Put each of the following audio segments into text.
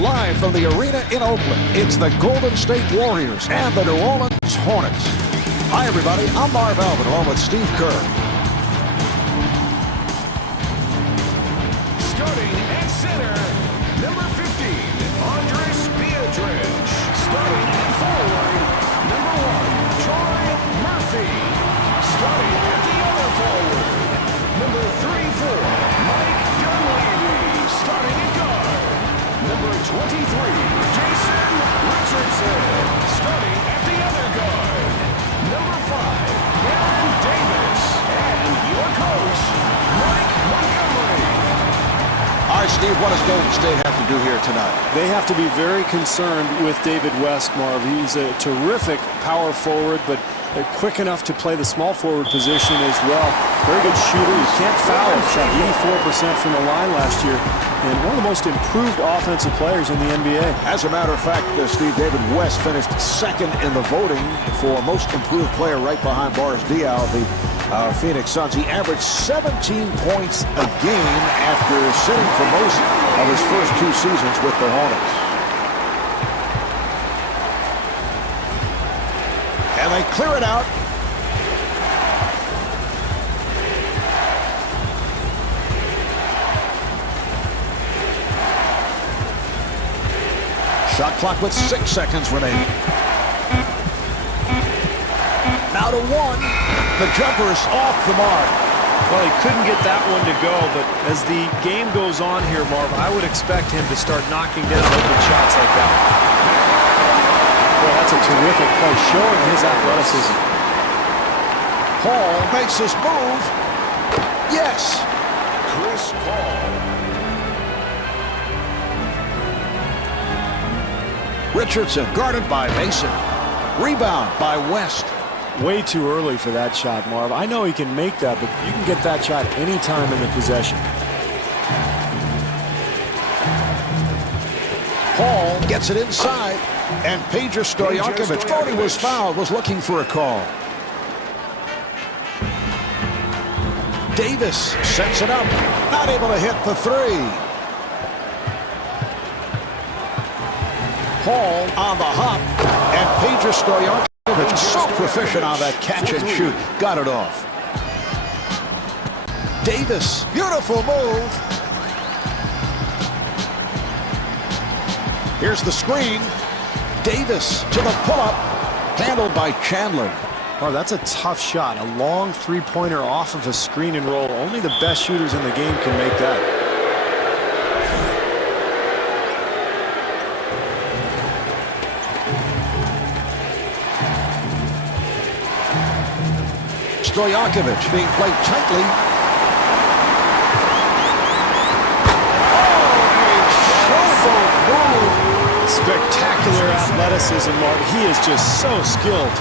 Live from the arena in Oakland, it's the Golden State Warriors and the New Orleans Hornets. Hi, everybody. I'm Marv Alvin, along with Steve Kerr. Starting at center, number 15, Andres Beatrice. Starting at forward, number 1, Troy Murphy. Starting at the other forward, number 34, Mike Dunleavy. Starting at guard, number 23, Jason Richardson. Starting at the other guard, number 5, Baron Davis. And your coach, Mike Montgomery. All right, Steve, what does Golden State have to do here tonight? They have to be very concerned with David West, Marv. He's a terrific power forward, but quick enough to play the small forward position as well. Very good shooter. You can't foul him. Shot 84% from the line last year. And one of the most improved offensive players in the NBA. As a matter of fact, Steve, David West finished second in the voting for most improved player right behind Boris Diaw, the Phoenix Suns. He averaged 17 points a game after sitting for most of his first 2 seasons with the Hornets. And they clear it out. Shot clock with 6 seconds remaining. Now to 1. The jumper is off the mark. Well, he couldn't get that one to go, but as the game goes on here, Marv, I would expect him to start knocking down open shots like that. Well, that's a terrific play, showing his athleticism. Paul makes his move. Yes. Chris Paul. Richardson guarded by Mason. Rebound by West. Way too early for that shot, Marv. I know he can make that, but you can get that shot anytime in the possession. Paul gets it inside, and Peja Stojakovic thought he was fouled, was looking for a call. Davis sets it up, not able to hit the 3. Paul on the hop, and Peja Stojakovic so proficient on that catch and shoot, got it off. Davis, beautiful move. Here's the screen. Davis to the pull-up, handled by Chandler. Oh, that's a tough shot. A long three-pointer off of a screen and roll. Only the best shooters in the game can make that. Stojakovic being played tightly. Oh, a showboat move. Spectacular athleticism, Mark. He is just so skilled.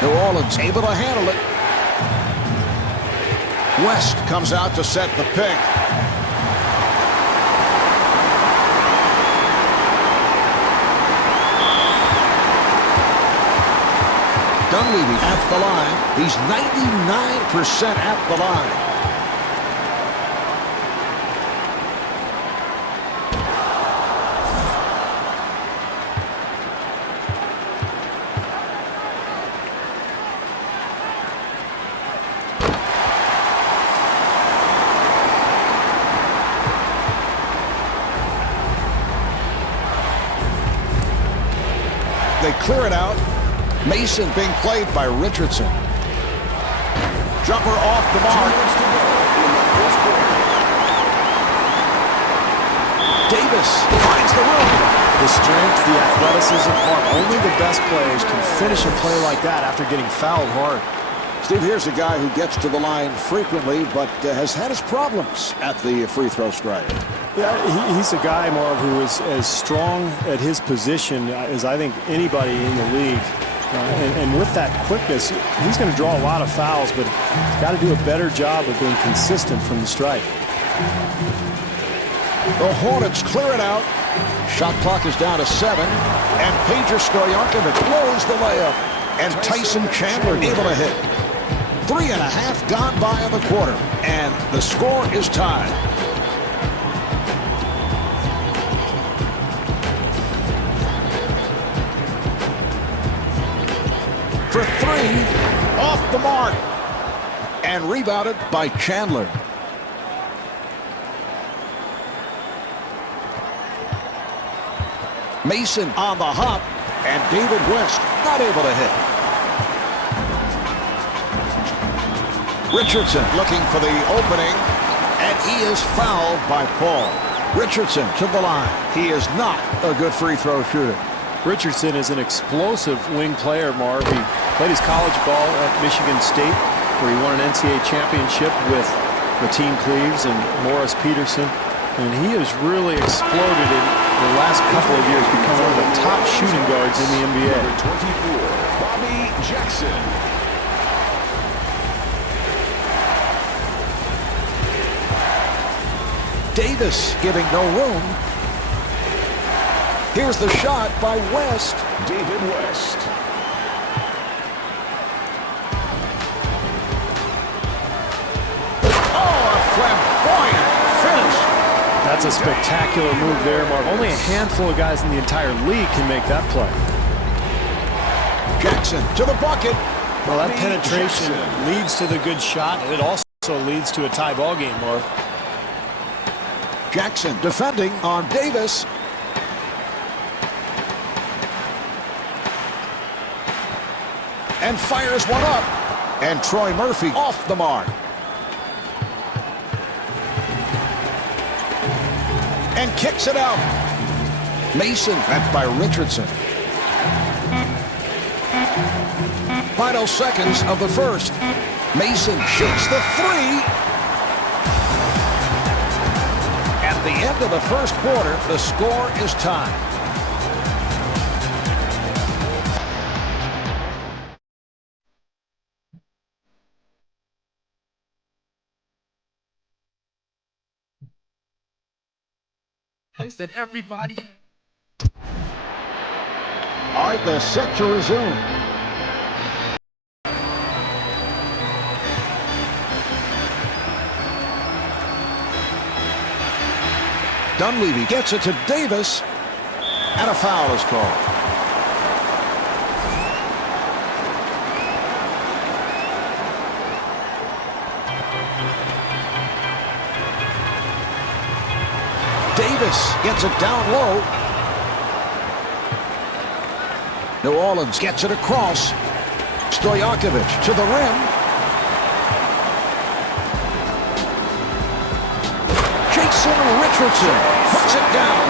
New Orleans able to handle it. West comes out to set the pick. Dunleavy at the line. He's 99% at the line. They clear it out. Mason being played by Richardson. Jumper off the mark. Davis finds the room. The strength, the athleticism, only the best players can finish a play like that after getting fouled hard. Steve, here's a guy who gets to the line frequently, but has had his problems at the free throw strike. Yeah, he's a guy, Marv, who is as strong at his position as I think anybody in the league. And with that quickness, he's going to draw a lot of fouls, but he's got to do a better job of being consistent from the strike. The Hornets clear it out. Shot clock is down to 7, and Peja Stojakovic blows the layup, and Tyson Chandler able to hit. 3.5 gone by in the quarter, and the score is tied. For three, off the mark, and rebounded by Chandler. Mason on the hop, and David West not able to hit. Richardson looking for the opening, and he is fouled by Paul. Richardson to the line. He is not a good free throw shooter. Richardson is an explosive wing player, Marv. He played his college ball at Michigan State, where he won an NCAA championship with Mateen Cleaves and Morris Peterson. And he has really exploded in the last couple of years, become one of the top shooting guards in the NBA. Number 24, Bobby Jackson. Davis giving no room. Here's the shot by West. David West. Oh, a flamboyant finish. That's a spectacular move there, Marv. Only a handful of guys in the entire league can make that play. Jackson to the bucket. Well, that penetration leads to the good shot, and it also leads to a tie ball game, Marv. Jackson defending on Davis. And fires one up. And Troy Murphy off the mark. And kicks it out. Mason met by Richardson. Final seconds of the first. Mason shoots the three. At the end of the first quarter, the score is tied. I said everybody. All right, they're set to resume. Dunleavy gets it to Davis, and a foul is called. Davis gets it down low. New Orleans gets it across. Stojakovic to the rim. Jason Richardson puts it down.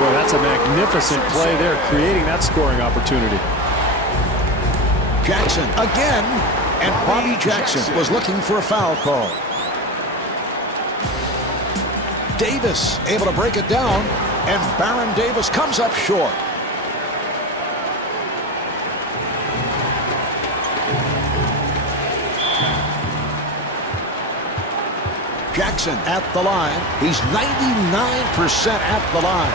Boy, that's a magnificent play there, creating that scoring opportunity. Jackson again, and Bobby Jackson was looking for a foul call. Davis able to break it down, and Baron Davis comes up short. Jackson at the line. He's 99% at the line.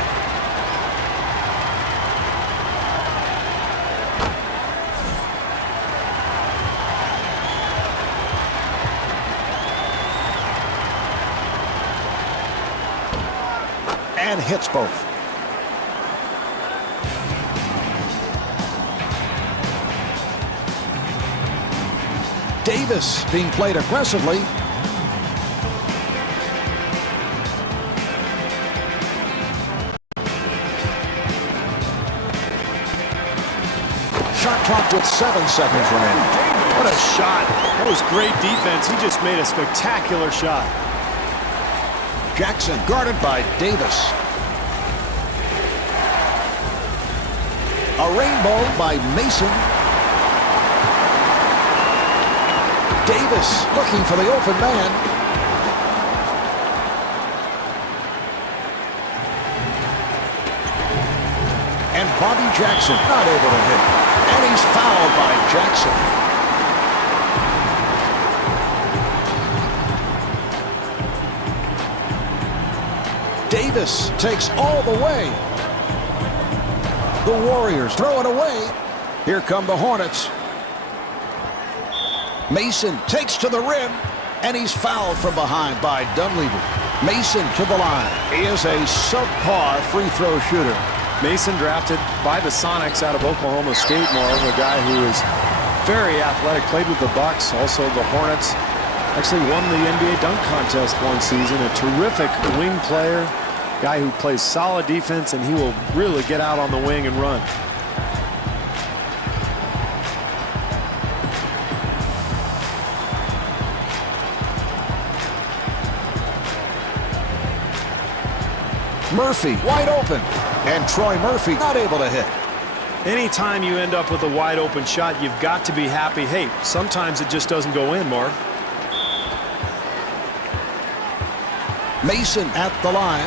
And hits both. Davis being played aggressively. Shot clock with 7 seconds remaining. What a shot. That was great defense. He just made a spectacular shot. Jackson guarded by Davis. A rainbow by Mason. Davis looking for the open man. And Bobby Jackson not able to hit. And he's fouled by Jackson. Davis takes all the way. The Warriors throw it away. Here come the Hornets. Mason takes to the rim, and he's fouled from behind by Dunleavy. Mason to the line. He is a subpar free throw shooter. Mason drafted by the Sonics out of Oklahoma State, Marv, a guy who is very athletic, played with the Bucks, also the Hornets. Actually won the NBA dunk contest one season. A terrific wing player, guy who plays solid defense, and he will really get out on the wing and run. Murphy wide open, and Troy Murphy not able to hit. Anytime you end up with a wide open shot, you've got to be happy. Hey, sometimes it just doesn't go in, Marv. Mason at the line.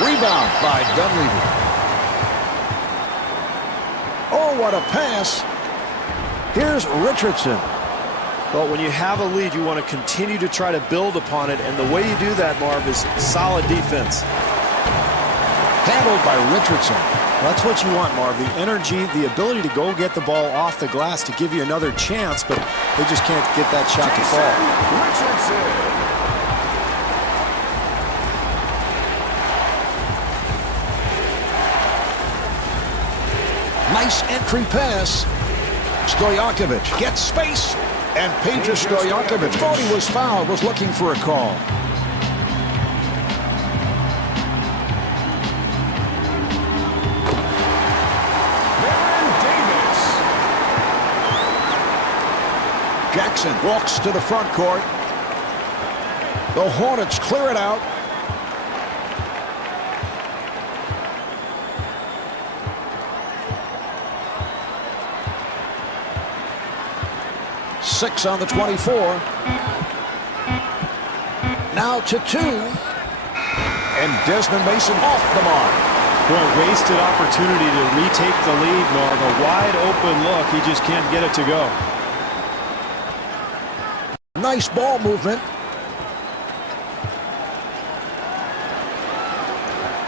Rebound by Dunleavy. Oh, what a pass. Here's Richardson. Well, when you have a lead, you want to continue to try to build upon it, and the way you do that, Marv, is solid defense. Handled by Richardson. That's what you want, Marv. The energy, the ability to go get the ball off the glass to give you another chance, but they just can't get that shot to fall. Richardson. Nice entry pass. Stojakovic gets space, and Peja Stojakovic thought he was fouled, was looking for a call. Jackson walks to the front court. The Hornets clear it out. Six on the 24. Now to 2. And Desmond Mason off the mark. Boy, wasted opportunity to retake the lead, Marv. A wide open look. He just can't get it to go. Nice ball movement.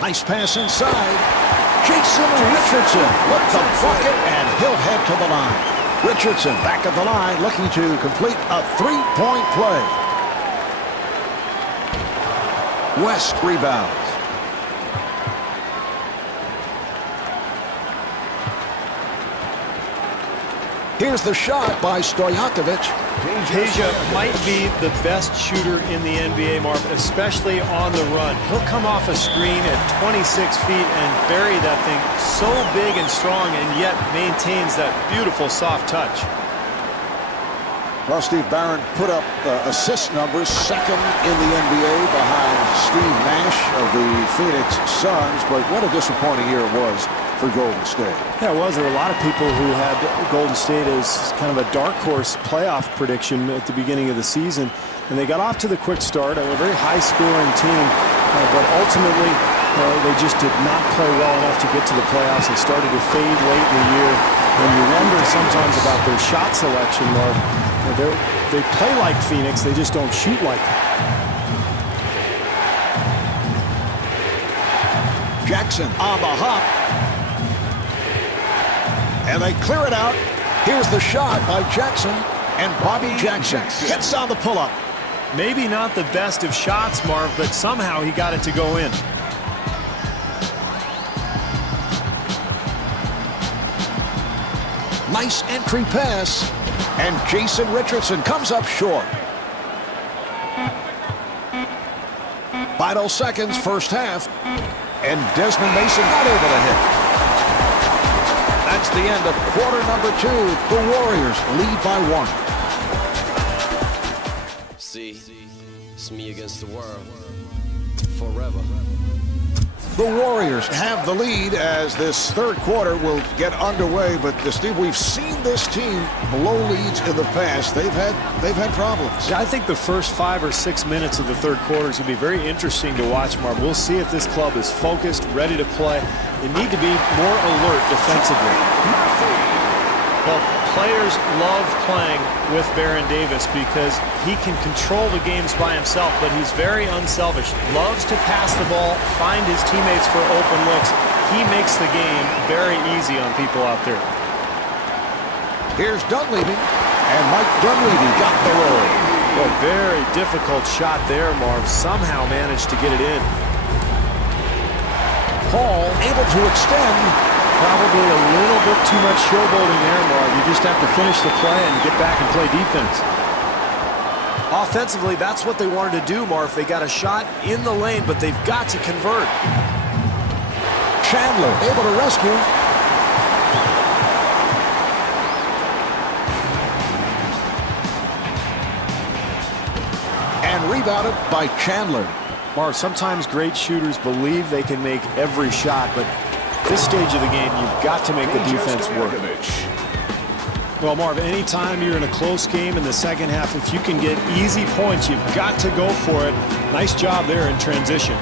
Nice pass inside. Jason Richardson with the bucket, and he'll head to the line. Richardson back at the line, looking to complete a three-point play. West rebounds. Here's the shot by Stojakovic. Peja might be the best shooter in the NBA, Marv, especially on the run. He'll come off a screen at 26 feet and bury that thing so big and strong, and yet maintains that beautiful soft touch. Well, Steve Barron put up assist numbers, second in the NBA behind Steve Nash of the Phoenix Suns, but what a disappointing year it was for Golden State. Yeah, it was. There were a lot of people who had Golden State as kind of a dark horse playoff prediction at the beginning of the season, and they got off to the quick start, a very high-scoring team, but ultimately they just did not play well enough to get to the playoffs and started to fade late in the year. And you wonder sometimes about their shot selection, Marv. They play like Phoenix, they just don't shoot like them. Jackson on the hop. And they clear it out. Here's the shot by Jackson, and Bobby Jackson gets on the pull-up. Maybe not the best of shots, Marv, but somehow he got it to go in. Nice entry pass, and Jason Richardson comes up short. Final seconds, first half, and Desmond Mason not able to hit. That's the end of quarter number 2. The Warriors lead by 1. See, it's me against the world, forever. The Warriors have the lead as this third quarter will get underway, but Steve, we've seen this team blow leads in the past. They've had problems. Yeah, I think the first 5 or 6 minutes of the third quarter is going to be very interesting to watch, Marv. We'll see if this club is focused, ready to play. They need to be more alert defensively. Murphy. Well, players love playing with Baron Davis because he can control the games by himself, but he's very unselfish. Loves to pass the ball, find his teammates for open looks. He makes the game very easy on people out there. Here's Dunleavy, and Mike Dunleavy got the roll. A very difficult shot there, Marv. Somehow managed to get it in. Paul able to extend. Probably a little bit too much showboating there, Marv. You just have to finish the play and get back and play defense. Offensively, that's what they wanted to do, Marv. They got a shot in the lane, but they've got to convert. Chandler able to rescue. And rebounded by Chandler. Marv, sometimes great shooters believe they can make every shot, but at this stage of the game, you've got to make the defense work. Well, Marv, anytime you're in a close game in the second half, if you can get easy points, you've got to go for it. Nice job there in transition.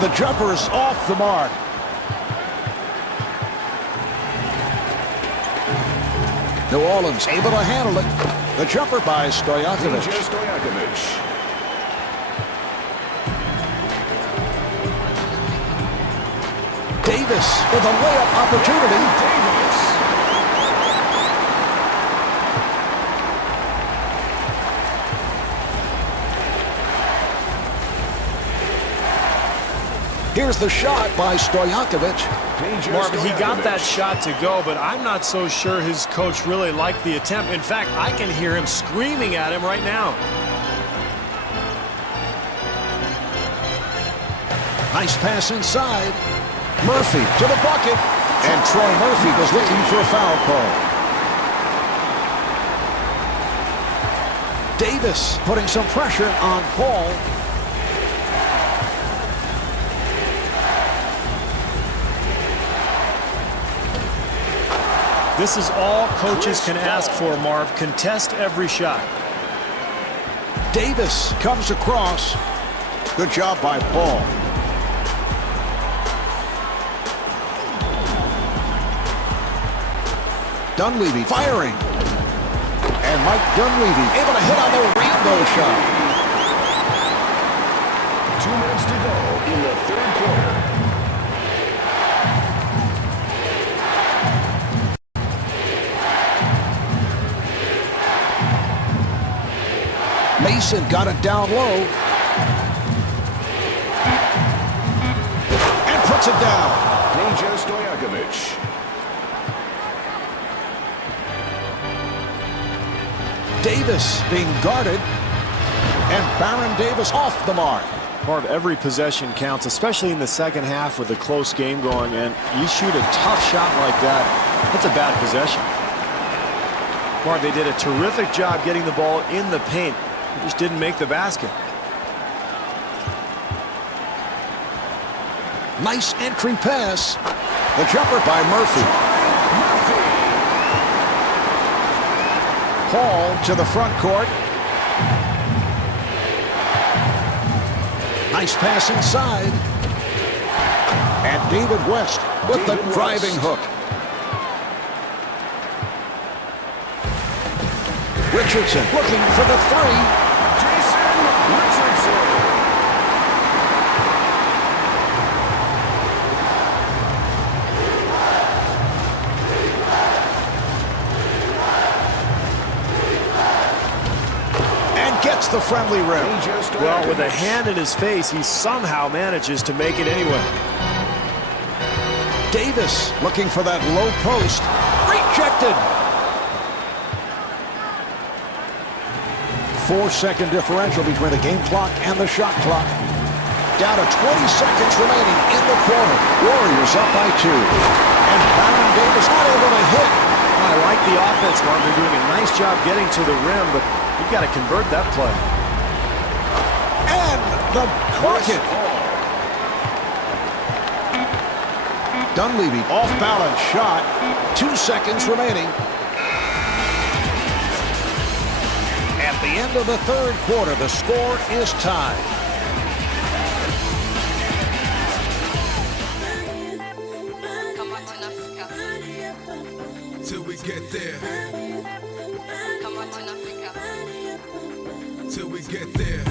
The jumper's off the mark. New Orleans able to handle it. The jumper by Stojakovic. Davis with a layup opportunity. Davis. Here's the shot by Stojakovic. Marvin, he got that shot to go, but I'm not so sure his coach really liked the attempt. In fact, I can hear him screaming at him right now. Nice pass inside. Murphy to the bucket, and Troy Murphy was looking for a foul call. Davis putting some pressure on Paul. This is all coaches can ask for, Marv. Contest every shot. Davis comes across. Good job by Paul. Dunleavy firing. And Mike Dunleavy able to hit on the rainbow shot. 2 minutes to go in the third quarter. Mason got it down low. And puts it down. Stojakovic. Davis being guarded, and Baron Davis off the mark. Marv, every possession counts, especially in the second half with a close game going, and you shoot a tough shot like that, that's a bad possession. Marv, they did a terrific job getting the ball in the paint. They just didn't make the basket. Nice entry pass. The jumper by Murphy. Paul to the front court. Nice pass inside. And David West with the driving hook. Richardson looking for the three. Richardson. Gets the friendly rim. Well, with a hand in his face, he somehow manages to make it anyway. Davis looking for that low post. Rejected. 4-second differential between the game clock and the shot clock. Down to 20 seconds remaining in the quarter. Warriors up by 2. And Baron Davis not able to hit. I like the offense, Mark. They're doing a nice job getting to the rim, but you've got to convert that play. And the bucket. Dunleavy off-balance shot. 2 seconds remaining. At the end of the third quarter, the score is tied. Till we get there. get there.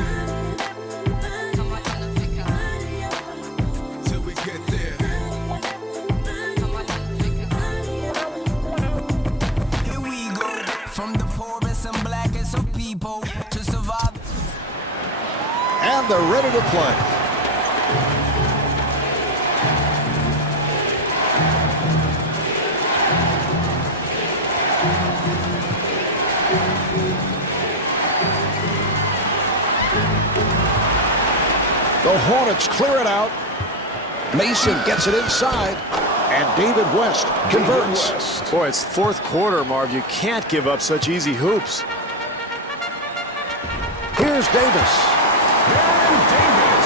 Till we get there. Here we go. From the poorest and blackest of people to survive. And they're ready to play. The Hornets clear it out. Mason gets it inside. And David West converts. Boy, it's fourth quarter, Marv. You can't give up such easy hoops. Here's Davis. Baron Davis.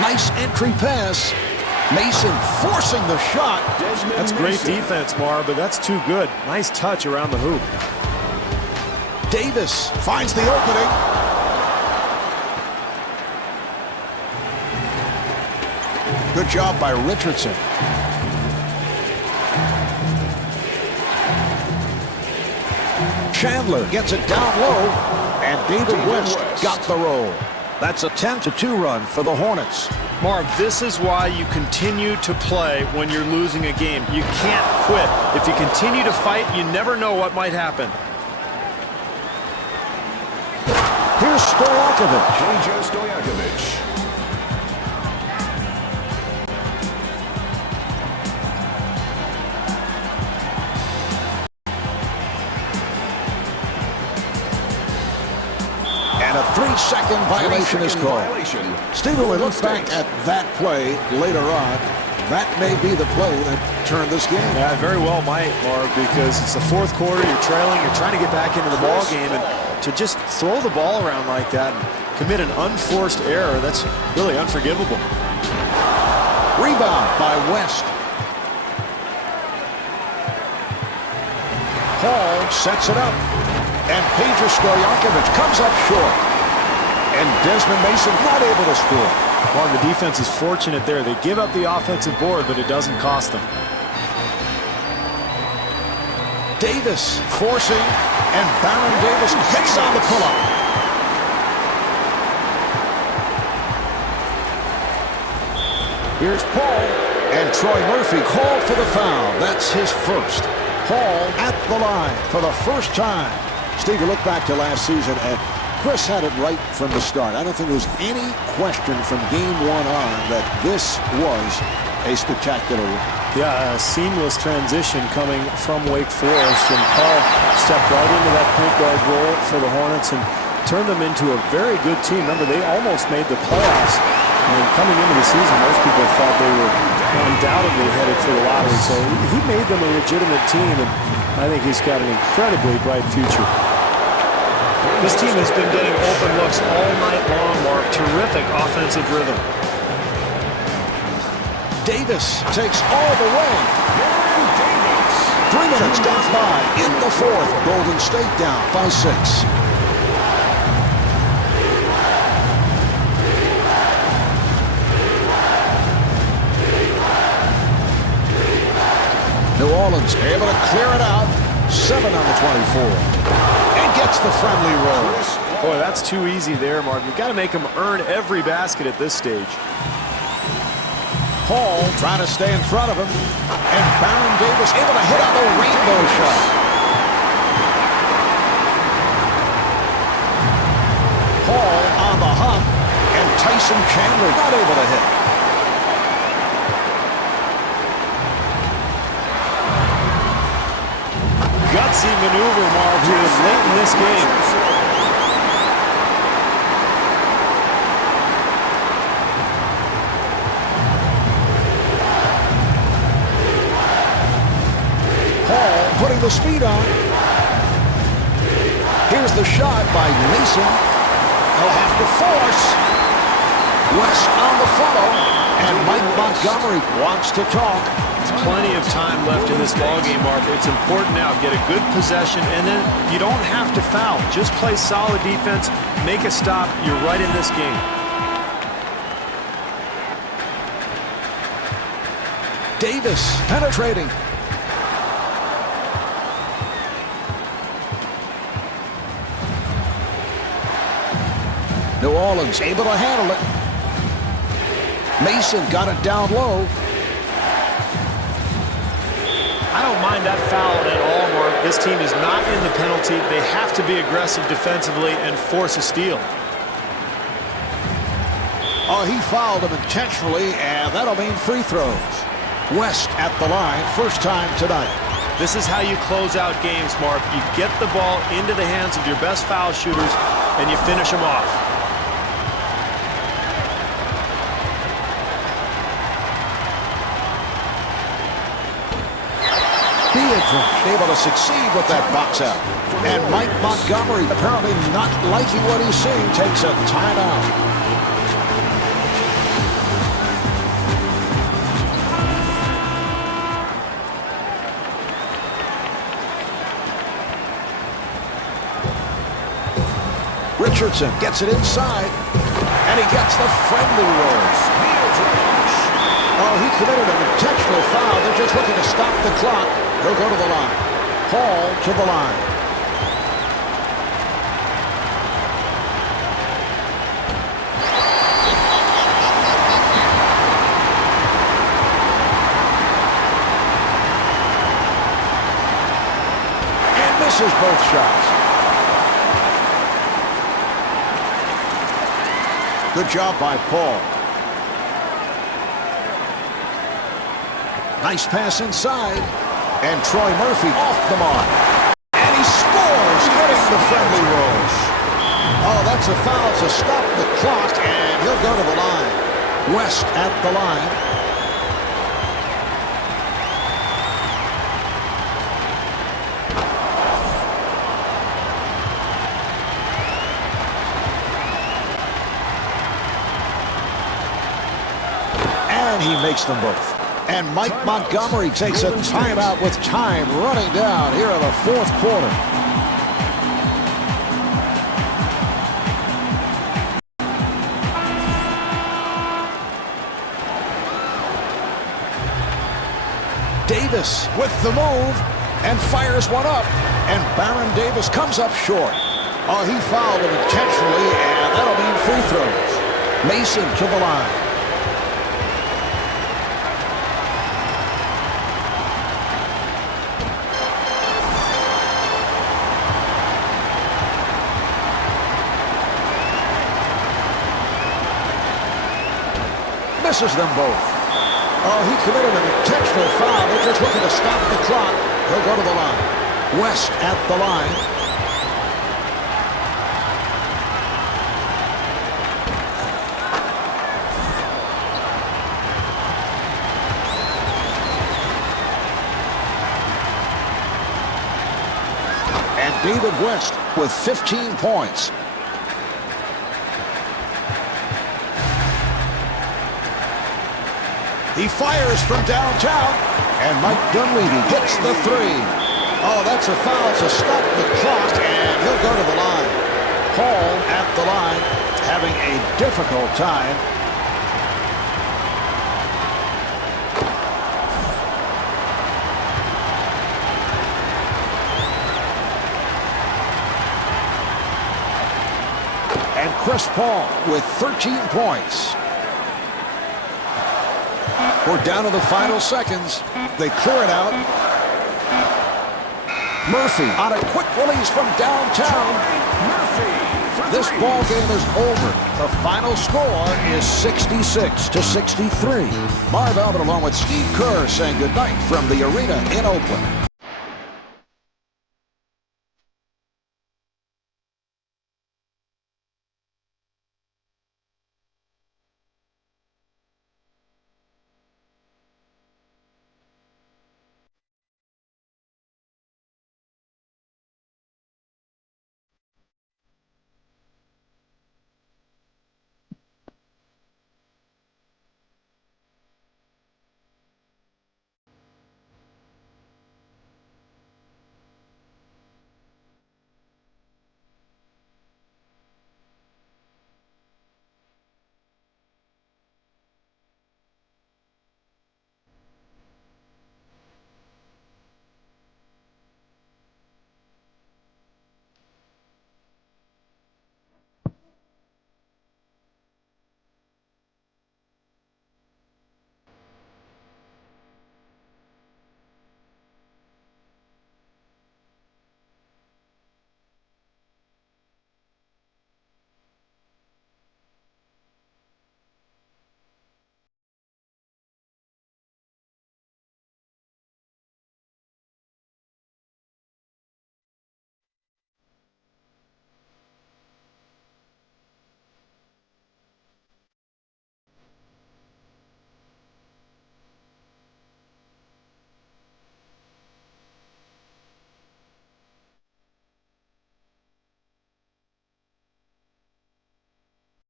Nice entry pass. Mason forcing the shot. That's great defense, Marv, but that's too good. Nice touch around the hoop. Davis finds the opening. Good job by Richardson. Chandler gets it down low, and David West got the roll. That's a 10-2 run for the Hornets. Marv, this is why you continue to play when you're losing a game. You can't quit. If you continue to fight, you never know what might happen. Here's Stojakovic. Peja Stojakovic. And a 3-second violation is called. Stephen, we look back at that play later on. That may be the play that turned this game. Yeah, very well might, Marv, because it's the fourth quarter, you're trailing, you're trying to get back into the ball game, and to just throw the ball around like that and commit an unforced error, that's really unforgivable. Rebound by West. Hall sets it up. And Peja Stojakovic comes up short. And Desmond Mason not able to score. Marv, the defense is fortunate there. They give up the offensive board, but it doesn't cost them. Davis forcing, and Baron Davis hits on the pull-up. Here's Paul, and Troy Murphy called for the foul. That's his first. Paul at the line for the first time. Steve, you look back to last season, and Chris had it right from the start. I don't think there was any question from game one on that this was a spectacular win. Yeah, a seamless transition coming from Wake Forest, and Paul stepped right into that point guard role for the Hornets and turned them into a very good team. Remember, they almost made the playoffs, and coming into the season, most people thought they were undoubtedly headed for the lottery, so he made them a legitimate team, and I think he's got an incredibly bright future. This team has been getting open looks all night long, Mark. Terrific offensive rhythm. Davis takes all the way. 3 minutes gone by in the fourth. Golden State down by 6. New Orleans able to clear it out. 7 on the 24. And gets the friendly roll. Boy, that's too easy there, Martin. You've got to make them earn every basket at this stage. Paul trying to stay in front of him. And Baron Davis able to hit on the rainbow shot. Paul on the hop. And Tyson Chandler not able to hit. Gutsy maneuver, Marv, here late in this game. Paul putting the speed on. Here's the shot by Mason. He'll have to force. West on the follow. And Mike Montgomery wants to talk. plenty of time left in this ballgame, Mark. It's important now. Get a good possession, and then you don't have to foul. Just play solid defense, make a stop. You're right in this game. Davis penetrating. New Orleans able to handle it. Mason got it down low. I don't mind that foul at all, Mark. This team is not in the penalty. They have to be aggressive defensively and force a steal. Oh, he fouled him intentionally, and that'll mean free throws. West at the line, first time tonight. This is how you close out games, Mark. You get the ball into the hands of your best foul shooters, and you finish them off. Able to succeed with that box out. And Mike Montgomery, apparently not liking what he's seeing, takes a timeout. Richardson gets it inside, and he gets the friendly roll. Oh, he committed an intentional foul. They're just looking to stop the clock. He'll go to the line. Paul to the line. And misses both shots. Good job by Paul. Nice pass inside. And Troy Murphy off the mark. And he scores, getting the friendly roll. Oh, that's a foul to stop the clock, and he'll go to the line. West at the line. And he makes them both. And Mike Montgomery takes a timeout with time running down here in the fourth quarter. Davis with the move and fires one up. And Baron Davis comes up short. Oh, he fouled him intentionally, and that'll mean free throws. Mason to the line. Misses them both. Oh, he committed an intentional foul. They're just looking to stop the clock. He'll go to the line. West at the line. And David West with 15 points. He fires from downtown, and Mike Dunleavy hits the three. Oh, that's a foul to stop the clock, and he'll go to the line. Paul at the line, having a difficult time. And Chris Paul with 13 points. We're down to the final seconds. They clear it out. Murphy on a quick release from downtown. This ball game is over. The final score is 66-63. Marv Albert along with Steve Kerr saying goodnight from the arena in Oakland.